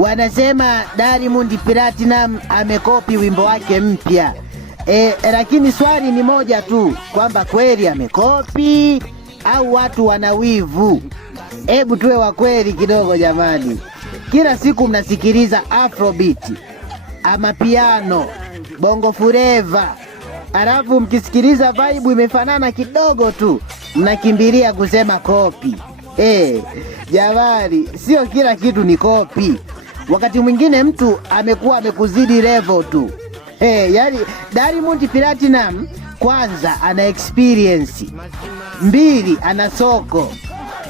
wanasema Diamond Platinum amekopi wimbo wake mpya. Lakini swali ni moja tu, kwamba kweli amekopi au watu wana wivu? Hebu tuwe wa kweli kidogo jamani. Kila siku mnasikiliza Afrobeat, amapiano, bongo flava, alafu mkisikiliza vibe imefanana kidogo tu mnakimbilia kusema kopi. Jamani, sio kila kitu ni kopi. Wakati mwingine mtu amekuwa amekuzidi level tu. Yani Diamond Platinum kwanza ana experience, 2 ana soko,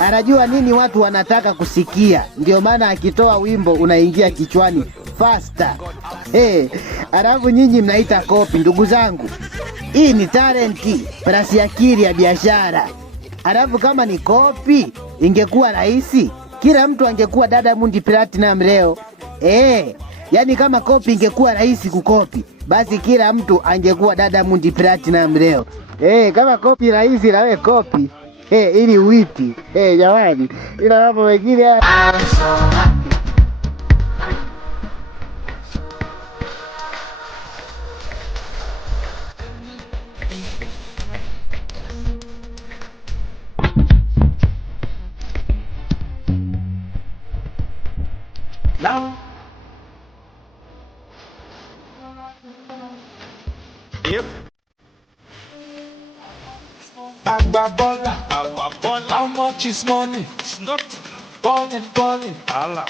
anajua nini watu wanataka kusikia, ndio maana akitoa wimbo unaingia kichwani faster. Alafu nyinyi mnaita kopi. Ndugu zangu, hii ni talenti plus akili ya biashara. Alafu kama ni kopi, ingekuwa rahisi, kila mtu angekuwa Diamond Platinum leo. Yani kama kopi ingekuwa rahisi kukopi, basi kila mtu angekuwa Diamond Platinum leo. Kama kopi rahisi, na wewe kopi ili uiti. Jamani, ila hapo wengine now. Yep. Agbabola, how much is money? It's not Balling. Allah.